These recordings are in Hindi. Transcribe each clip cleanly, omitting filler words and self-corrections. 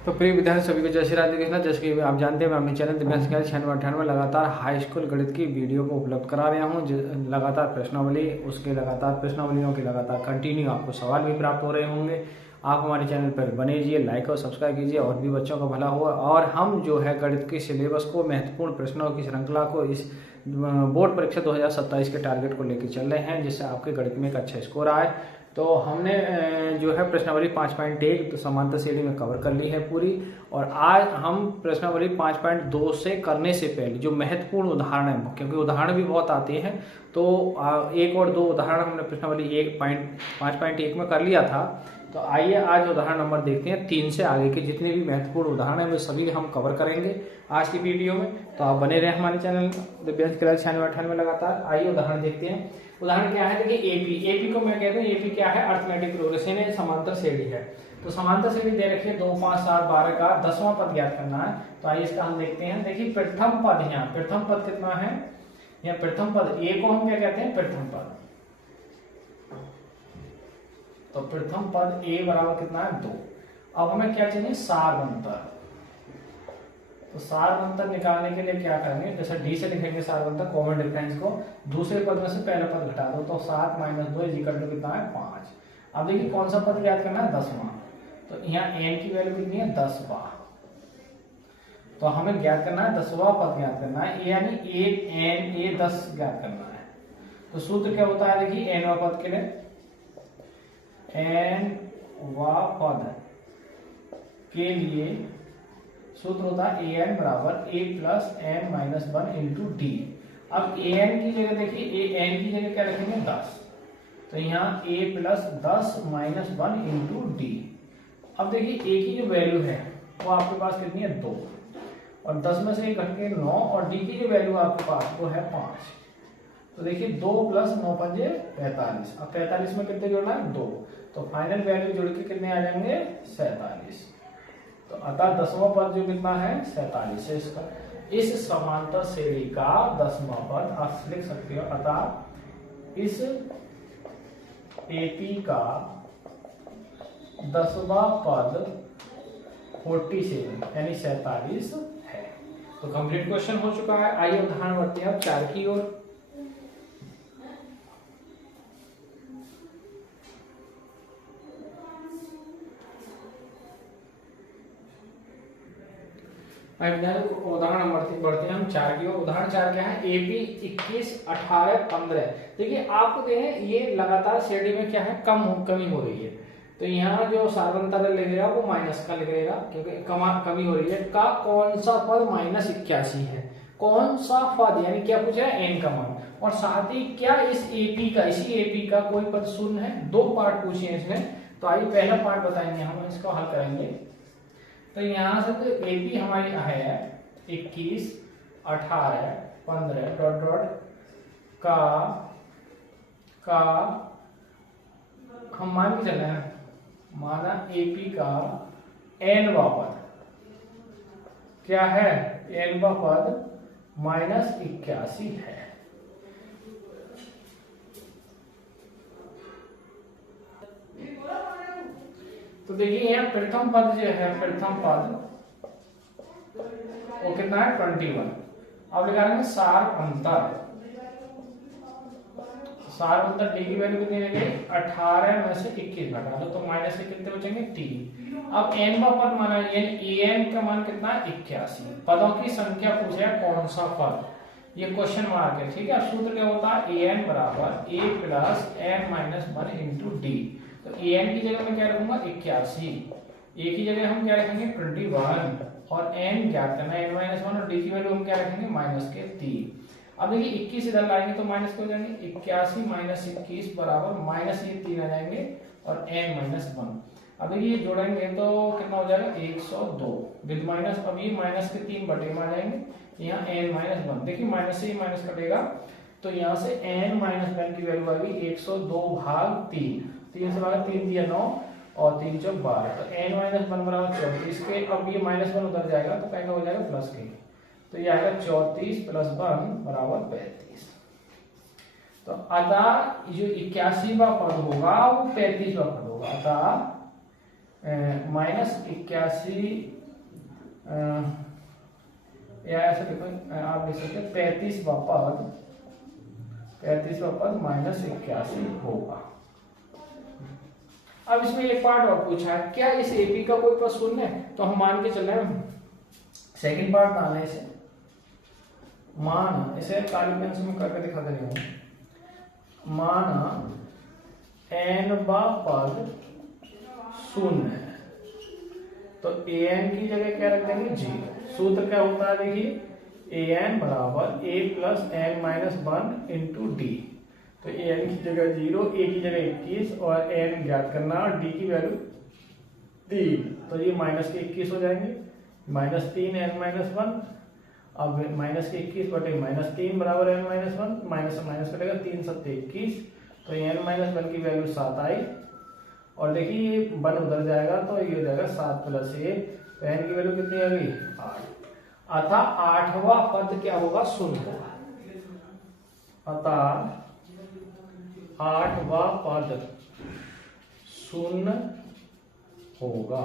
तो प्रिय विद्यार्थी सभी को जय श्री राधे कृष्णा। जैसे कि आप जानते हैं मैं अपने चैनल दिव्यांश 96 लगातार हाई स्कूल गणित की वीडियो को उपलब्ध करा रहा हूँ। लगातार प्रश्नावली, उसके लगातार प्रश्नावलियों के लगातार कंटिन्यू आपको सवाल भी प्राप्त हो रहे होंगे। आप हमारे चैनल पर बने रहिए, लाइक और सब्सक्राइब कीजिए और भी बच्चों का भला हो। और हम जो है गणित के सिलेबस को, महत्वपूर्ण प्रश्नों की श्रृंखला को इस बोर्ड परीक्षा 2027 के टारगेट को लेकर चल रहे हैं, जिससे आपके गणित में एक अच्छा स्कोर आए। तो हमने जो है प्रश्नावली 5.1 तो समांतर श्रेणी में कवर कर ली है पूरी। और आज हम प्रश्नावली 5.2 से करने से पहले जो महत्वपूर्ण उदाहरण है, क्योंकि उदाहरण भी बहुत आते हैं, तो एक और दो उदाहरण हमने प्रश्नावली 5.1 में कर लिया था। तो आइए आज उदाहरण नंबर देखते हैं। 3 से आगे के जितने भी महत्वपूर्ण उदाहरण हैं वे सभी हम कवर करेंगे आज की वीडियो में। तो आप बने रहे हमारे चैनल दिव्यांश क्लास 96 लगातार। आइए उदाहरण देखते हैं। उदाहरण क्या है, देखिए एपी को मैं कहता हूँ, एपी क्या है, अर्थमेटिक प्रोग्रेशन है, समांतर श्रेणी है। तो समांतर श्रेणी दे रखी है 2, 5, 7, 12 का 10वां पद ज्ञात करना है। तो आइए इसका हम देखते हैं। देखिए प्रथम पद, यहाँ प्रथम पद कितना है, यहाँ प्रथम पद ए को हम क्या कहते हैं, प्रथम पद। तो प्रथम पद ए बराबर कितना है, 2। अब हमें क्या चाहिए, सारवंतर। तो सारवंतर निकालने के लिए क्या करेंगे, जैसे डी से लिखेंगे सारवंतर, कॉमन डिफरेंस को दूसरे पद में से पहला पद घटा दो। तो 7 - 2 कितना है, 5। अब देखिए कौन सा पद ज्ञात करना है, 10वां। तो यहाँ एन की वैल्यू कितनी है, 10वां। तो हमें ज्ञात करना है 10वां पद ज्ञात करना है, यानी ए 10 ज्ञात करना है। तो सूत्र क्या होता है, देखिए एनवा पद के लिए एनवा पद के लिए सूत्र होता है ए एन बराबर A plus N minus 1 into D. अब ए एन की जगह देखिए, ए एन की जगह क्या रखेंगे, 10। तो यहाँ ए प्लस 10 माइनस 1 इंटू डी। अब देखिए ए की जो वैल्यू है वो आपके पास कितनी है, 2, और 10 में से 1 घट के 9, और डी की जो वैल्यू आपके पास वो है 5। तो देखिए 2 + 9 × 5 = 45। अब 45 में कितने जोड़ना है, 2। तो फाइनल वैल्यू जोड़ के कितने आ जाएंगे, 47। तो अतः 10वां पद जो कितना है, 47 है इसका। इस समांतर श्रेणी का 10वां पद आप लिख सकते हो, अतः इस एपी का 10वां पद 47 यानी 47 है। तो कंप्लीट क्वेश्चन हो चुका है। आइए उदाहरण बढ़ते हैं अब 4 की ओर। उदाहरण नंबर बढ़ते हैं हम 4 की ओर। उदाहरण 4 क्या है, एपी 21, 18, 15। देखिए आपको देखें ये लगातार श्रेणी में क्या है, कमी हो रही है। तो यहाँ जो सारवंतर लगेगा वो माइनस का लगेगा, क्योंकि कमी हो रही है। का कौन सा पद -81 है, कौन सा पद, यानी क्या पूछा है, एन का मान। और साथ ही क्या इस एपी का, इसी एपी का कोई पद शून्य है। 2 पार्ट पूछे हैं इसमें। तो आइए पहला पार्ट बताएंगे, हम इसको हल करेंगे। तो यहां से तो एपी हमारी है 21, 18, 15 डॉट डॉट का हम मान के चले हैं, माना एपी का एनवा पद क्या है, एनवा पद -81 है। तो देखिए यहाँ प्रथम पद जो है, प्रथम पद वो कितना है, 21। अब निकालेंगे सारवंतर। सारवंतर डी की वैल्यू कितनी रहेगी, 18 में से 21 घटा दो तो माइनस से कितने बचेंगे, 3। अब एन का पद माना, यानी ए एन का मान कितना है, 81। पदों की संख्या पूछे कौन सा पद, ये क्वेश्चन मार्क है, ठीक है। सूत्र क्या होता है, ए एन बराबर A plus N minus 1 into D. तो ए एन की जगह मैं क्या रखूंगा, 81। ए की जगह हम क्या रखेंगे, 21, और एन ज्ञात करना है n-1, और डी की वैल्यू हम क्या रखेंगे, -3। अब देखिए 21 इधर लाएंगे तो माइनस हो जाएंगे, 81 - 21 बराबर -3 आ जाएंगे, और n-1। अब देखिए जोड़ेंगे तो कितना हो जाएगा, 102 विद माइनस। अब ये माइनस के 3 बटे में आ जाएंगे, यहाँ n-1। देखिए माइनस से ही माइनस कटेगा, तो यहाँ से n-1 की वैल्यू आएगी 102/3। 3 से भागा 3 दिया 9, और 3 × 12। तो n-1 बराबर 34 के। अब ये -1 उधर जाएगा तो क्या हो जाएगा, प्लस के। तो ये आएगा 34 + 1 बराबर 35। तो अतः जो 81वां पद होगा वो 35वां पद होगा। अतः -81 या ऐसा देखो आप लिख सकते हैं 35वां पद -81 होगा। अब इसमें एक पार्ट और पूछा है, क्या इस एपी का कोई पद शून्य है? तो हम मान के चल रहे हैं, सेकंड पार्ट डालने से माना, इसे काली पेंसिल में करके दिखा दे रही हूं, माना n वां पद शून्य है तो an की जगह क्या रख देंगे 0। सूत्र क्या होता है देखिए, an बराबर a plus n minus 1 into D. तो an की जगह 0, a की जगह 21 और n ज्ञात करना, d की वैल्यू 3, तो ये माइनस के 21 हो जाएंगे, -3n माइनस 1। अब माइनस के 21 बटे -3 बराबर n माइनस 1, माइनस से माइनस कटेगा, 3 7 21, तो n माइनस 1 की वैल्यू 7 आई। और देखिए ये 1 उधर जाएगा तो ये हो जाएगा 7 + 1, तो n की वैल्यू कितनी आ गई 8। अतः 8वां पद क्या होगा, शून्य होगा। अतः 8वां पद शून्य होगा।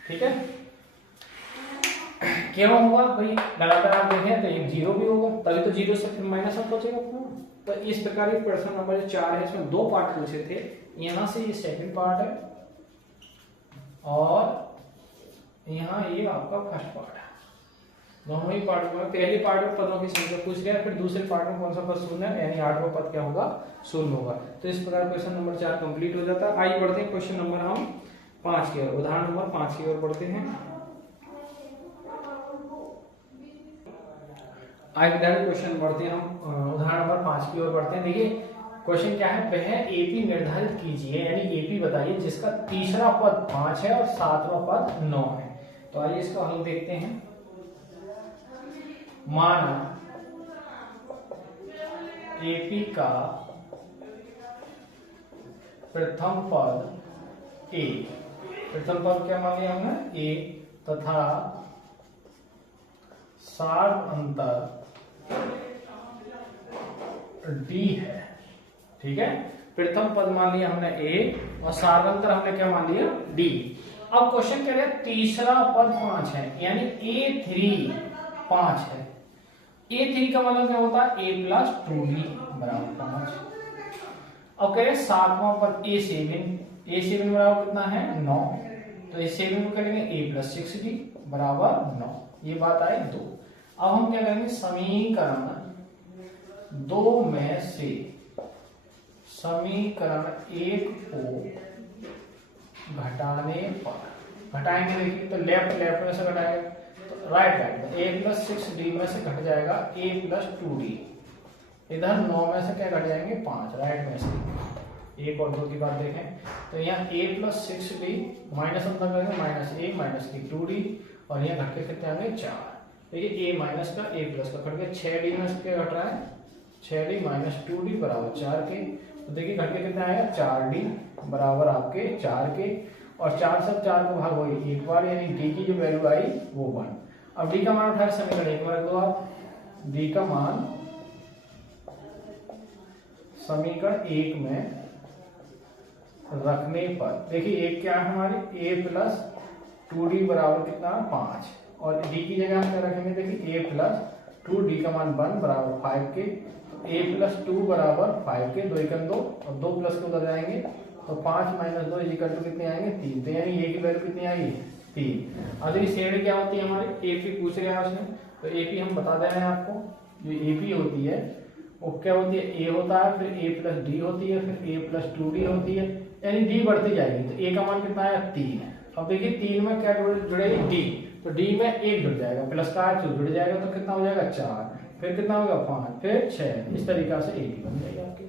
ठीक है, क्यों होगा भाई, लगातार आप देखें तो एक 0 भी होगा, तभी तो 0 से फिर माइनस आप बचेगा। तो इस प्रकार के प्रश्न नंबर 4 है, इसमें 2 पार्ट पूछे थे। यहां से ये सेकंड पार्ट है और यहाँ ये आपका फर्स्ट पार्ट है। दोनों ही पार्ट में पहले पार्ट में पदों की संख्या पूछ रहे हैं, फिर दूसरे पार्ट में कौन सा पद शून्य है, यानी 8वां पद क्या होगा, शून्य होगा। तो इस प्रकार क्वेश्चन नंबर 4 कंप्लीट हो जाता है। आइए बढ़ते हैं क्वेश्चन नंबर हम 5 की ओर, उदाहरण नंबर 5 की ओर बढ़ते हैं। आइए विद्यार्थी क्वेश्चन बढ़ते हैं, हम उदाहरण नंबर 5 की ओर बढ़ते हैं। देखिए क्वेश्चन क्या है, वह एपी निर्धारित कीजिए, यानी एपी बताइए जिसका तीसरा पद 5 है और 7वां पद 9 है। तो आइए इसका हल देखते हैं। माना एपी का प्रथम पद ए, प्रथम पद क्या मान लिया हमने ए, तथा सार्ध अंतर डी है। ठीक है, प्रथम पद मान लिया हमने ए और सार्वंतर हमने क्या मान लिया डी। अब क्वेश्चन कह रहे हैं तीसरा पद 5 है, यानी A3 5 है। A3 का मतलब क्या होता है, a + 2d बराबर 5। अब कह रहे हैं 7वां पद A7 बराबर कितना है 9, तो A7 को करेंगे a + 6d बराबर 9। ये बात आई 2। अब हम क्या करेंगे, समीकरण 2 में से समीकरण 1 को घटाने पर, घटाएंगे देखिए तो लेफ्ट में से घटाएंगे तो राइट a + 6d में से घट जाएगा a + 2d। इधर 9 में से क्या घट जाएंगे 5, राइट में से। 1 और 2 की बात देखें तो यहाँ a + 6d माइनस अंतर करेंगे -a - 2d और यहाँ घट के कितने आएंगे 4। देखिए a माइनस का a प्लस का घट के 6d में से क्या घट रहा है 6d - 2d बराबर 4 के। तो देखिए घट के कितना आएगा 4d बराबर आपके 4 के, और 4 से 4 को भाग वही एक बार, यानी d की जो वैल्यू आई वो 1। अब d का मान उठाए समीकरण 1 में रख दो आप, d का मान समीकरण 1 में रखने पर देखिए एक क्या है हमारी a + 2d बराबर कितना 5, और d की जगह हम क्या रखेंगे, देखिए a + 2d का मान 1 बराबर 5 के, a + 2 बराबर 5 के, 2 × 2 और 2 प्लस के उधर जाएंगे तो 5 - 2 = कितने आएंगे 3। तो यानी a की वैल्यू कितनी आई 3। अब देखिए श्रेणी क्या होती है हमारी, एपी पूछ रहे हैं उसने, तो एपी हम बता दे रहे हैं आपको। जो एपी होती है वो क्या होती है, a होता है, फिर a + d होती है, फिर a + 2d होती है, यानी d बढ़ती जाएगी। तो a का मान कितना आया 3। अब देखिए 3 में क्या जुड़ेगी d, तो d में 1 जुड़ जाएगा, प्लस का तो जुड़ जाएगा, तो कितना हो जाएगा 4, फिर कितना होगा 5, फिर 6। इस तरीका से एपी बन जाएगी आपकी।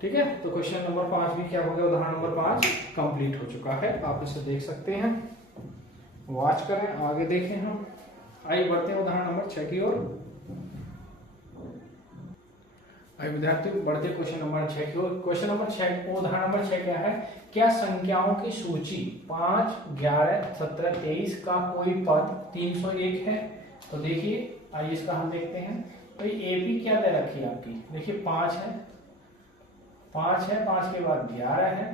ठीक है, तो क्वेश्चन नंबर 5 भी क्या हो गया, उदाहरण नंबर 5 कंप्लीट हो चुका है। आप इसे देख सकते हैं, वॉच करें, आगे देखें हम। आइए बढ़ते हैं उदाहरण नंबर 6 की ओर। आइए विद्यार्थी बढ़ते क्वेश्चन नंबर 6 की ओर। क्वेश्चन नंबर 6, उदाहरण नंबर 6 क्या है, क्या संख्याओं की सूची 5, 11, 17, 23 का कोई पद 301 है। तो देखिए आइए इसका हम देखते हैं। तो एपी क्या दे रखी है आपकी, देखिए 5 है, 5 के बाद 11 है,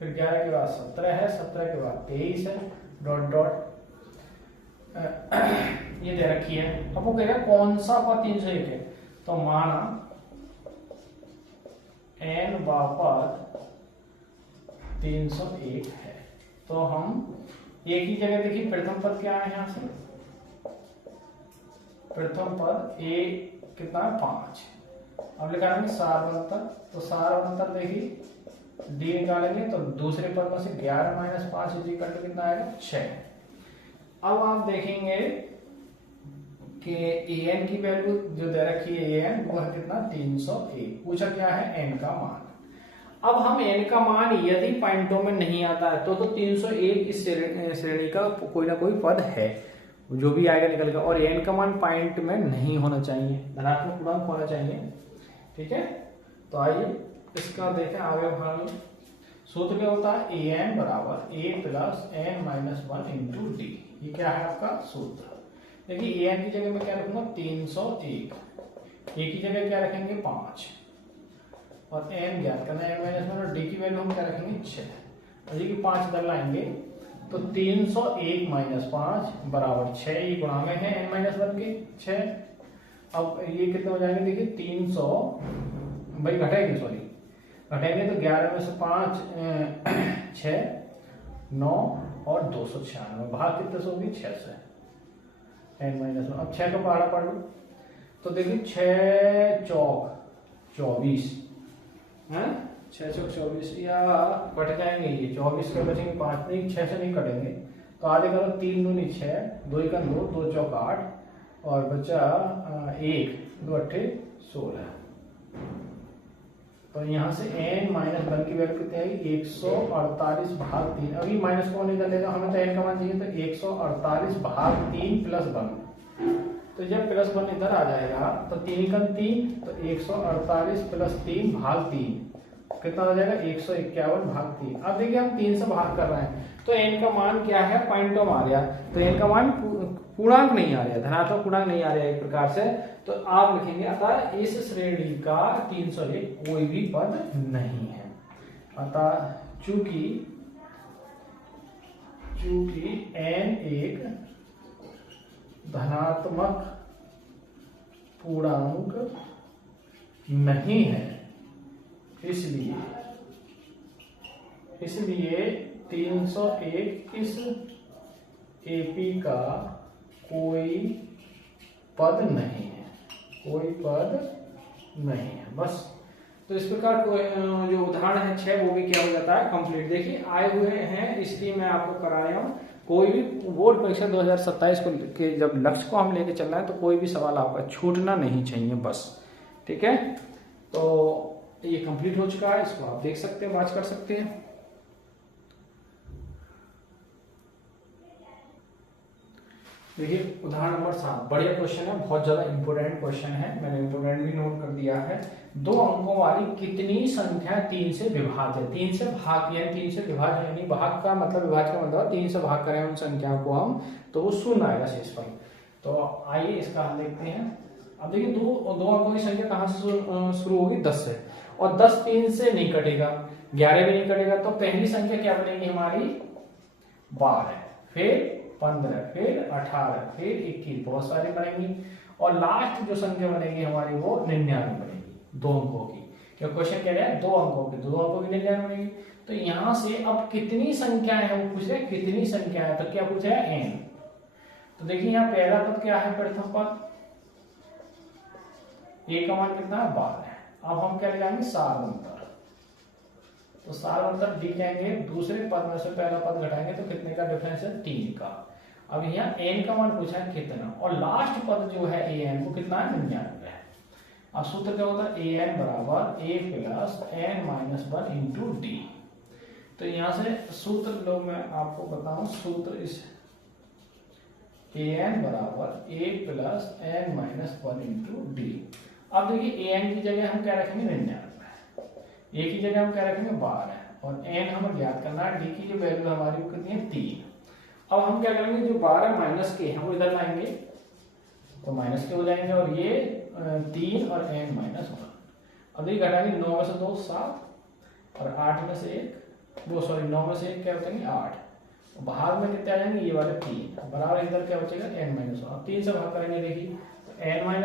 फिर 11 के बाद 17 है, 17 के बाद 23 है, डॉट डॉट ये दे रखी है। अब वो कह रहा है कौन सा पद 301 है, तो माना n वा पद 301 है, तो हम एक ही जगह देखिए प्रथम पद क्या है, यहां से प्रथम पद a कितना है 5। अब निकालेंगे सारवंतर, तो सारवंतर देखिए d निकालेंगे तो दूसरे पद में से 11 माइनस 5 इज इक्वल टू कितना आएगा 6। अब आप देखेंगे कि an की वैल्यू जो दे रखी है an वो है कितना 301, पूछा क्या है n का मान। अब हम n का मान यदि पॉइंटों में नहीं आता है तो 301 इस श्रेणी का कोई ना कोई पद है, जो भी आएगा निकल का, और n का मान पॉइंट में नहीं होना चाहिए, धनात्मक पूर्णांक होना चाहिए। ठीक है, तो आइए इसका देखें आगे भाग। सूत्र क्या होता है, an बराबर a plus n minus 1 into D. ये क्या है आपका सूत्र। देखिए an की जगह में क्या रखूंगा 301, a की जगह क्या रखेंगे 5, और n ज्ञात करना है n माइनस 1, और d की वैल्यू हम क्या रखेंगे 6। और ये की 5 इधर लाएंगे तो 301 माइनस 5 बराबर 6, ये गुणा में है n माइनस 1 के 6। अब ये कितने हो जाएंगे, देखिए 300 भाई घटेंगे, सॉरी घटेंगे तो 11 में से 5 6 9 और 296, भाग कितने से होगी 6 से, n माइनस 1। अब 6 का पहाड़ा पढ़ लो तो देखिए 6 चौक 24 है, 6 चौक 24, या कट जाएंगे ये 24 के बचेंगे 5 नहीं, 6 से नहीं कटेंगे तो आधे करो 3 दूनी 6, 2 का 2, 2 चौक 8 और बचा 1, 2 अट्ठे 16। तो यहाँ से n माइनस 1 की वैल्यू कितनी आएगी 148 भाग 3। अभी माइनस कौन नहीं कर लेगा, हमें तो n का मान चाहिए, तो 148 भाग 3 प्लस 1। तो जब प्लस 1 इधर आ जाएगा तो 3 का 3, तो 148 प्लस 3 भाग 3 कितना हो जाएगा 151 भाग 3। अब देखिए हम 3 से भाग कर रहे हैं तो n का मान क्या है पॉइंटों में आ रहा, तो n का मान पूर्णांक नहीं आ रहा, धनात्मक पूर्णांक नहीं आ रहा है एक प्रकार से। तो आप लिखेंगे अतः इस श्रेणी का 301 कोई भी पद नहीं है। अतः चूंकि n एक धनात्मक पूर्णांक नहीं है, इसलिए 301 इस एपी का कोई पद नहीं है, कोई पद नहीं है बस। तो इस प्रकार जो उदाहरण है 6 वो भी क्या हो जाता है कंप्लीट। देखिए आए हुए हैं इसलिए मैं आपको करा रहा हूँ। कोई भी बोर्ड परीक्षा 2027 को के जब लक्ष्य को हम लेके चल रहे हैं तो कोई भी सवाल आपका छूटना नहीं चाहिए बस। ठीक है, तो ये कंप्लीट हो चुका है, इसको आप देख सकते हैं, वॉच कर सकते हैं। देखिए उदाहरण नंबर 7 बढ़िया क्वेश्चन है, बहुत ज्यादा इंपोर्टेंट क्वेश्चन है, मैंने इंपोर्टेंट भी नोट कर दिया है। 2 अंकों वाली कितनी संख्या 3 से विभाज्य है, 3 से भाग यानी 3 से विभाज्य यानी भाग का मतलब विभाज्य का मतलब 3 से भाग करें उन संख्या को हम तो वो 0 आएगा शेष पर। तो आइए इसका हल देखते हैं। अब देखिए दो अंकों की संख्या कहां से शुरू होगी 10 से, और 10 3 से नहीं कटेगा, 11 भी नहीं कटेगा, तो पहली संख्या क्या बनेगी हमारी 12, फिर 15, फिर 18, फिर 21, बहुत सारी बनेंगी, और लास्ट जो संख्या बनेगी हमारी वो 99 बनेगी 2 अंकों की। क्या क्वेश्चन कह रहा है 2 अंकों की 99 बनेगी। तो यहां से अब कितनी संख्याएं हैं वो पूछ रहे हैं, कितनी संख्या है, तो क्या पूछ रहा है n। तो देखिए यहाँ पहला पद क्या है, प्रथम पद a का मान कितना है 12 है। अब हम क्या लगाएंगे सारवंतर, तो सारवंतर d कहेंगे, दूसरे पद में से पहला पद घटाएंगे तो कितने का डिफरेंस है 3 का। अब यहाँ n का मान पूछा है कितना, और लास्ट पद जो है an वो कितना है 99 है। अब सूत्र क्या होता है an बराबर a plus n minus 1 into D. तो यहाँ से सूत्र लो, मैं आपको बताऊं सूत्र इस an बराबर a plus n minus 1 into D. अब देखिए an की जगह हम क्या रखेंगे 99, a की जगह हम क्या रखेंगे 12, और n हमें ज्ञात करना है, d की जो वैल्यू हमारी वो कितनी है 3। अब हम क्या करेंगे जो 12 माइनस के हम इधर लाएंगे तो माइनस के हो जाएंगे, और ये 3 और n माइनस 1। अब देखिए घटाएंगे 9 में से 2 7, और 8 में से 1 वो सॉरी 9 में से क्या बचेंगे 8, भाग में कितने आ जाएंगे ये वाले 3, बराबर इधर क्या बचेगा n-1। अब 3 से भाग करेंगे, देखिए तो n-1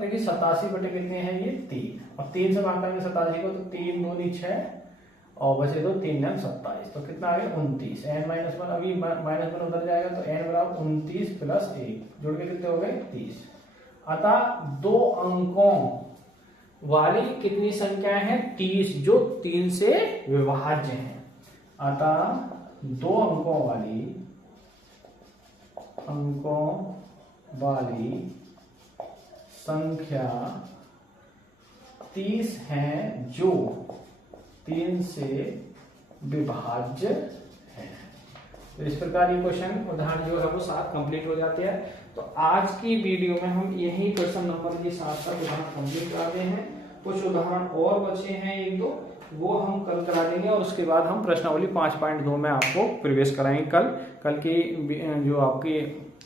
देखिए 87 बटे कितने हैं ये 3, और 3 से भाग करेंगे 87 को तो 3 दूनी 6 और बचे तो 3 9 27, तो कितना आ गया 29। n-1 अभी -1 उधर जाएगा तो n बराबर 29 प्लस 1 जोड़ के कितने हो गए 30। अतः 2 अंकों वाली कितनी संख्या है 30 जो 3 से विभाज्य है। अतः 2 अंकों वाली संख्या 30 है जो 3 से विभाज्य है। तो इस प्रकार ये क्वेश्चन उदाहरण जो है वो साथ कंप्लीट हो जाते हैं। तो आज की वीडियो में हम यही क्वेश्चन नंबर के साथ साथ उदाहरण कंप्लीट कराते हैं। कुछ उदाहरण और बचे हैं 1-2, वो हम कल करा देंगे और उसके बाद हम प्रश्नावली 5.2 में आपको प्रवेश कराएंगे। कल की जो आपकी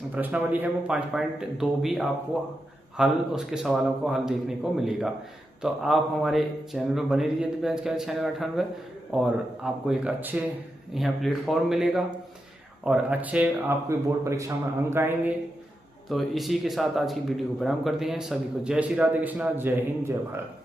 प्रश्नावली है वो 5.2 भी आपको हल, उसके सवालों को हल देखने को मिलेगा। तो आप हमारे चैनल पर बने रहिए दिव्यांश कैल चैनल 98, और आपको एक अच्छे यहाँ प्लेटफॉर्म मिलेगा और अच्छे आपके बोर्ड परीक्षा में अंक आएंगे। तो इसी के साथ आज की वीडियो को विराम करते हैं। सभी को जय श्री राधे कृष्णा, जय हिंद, जय भारत।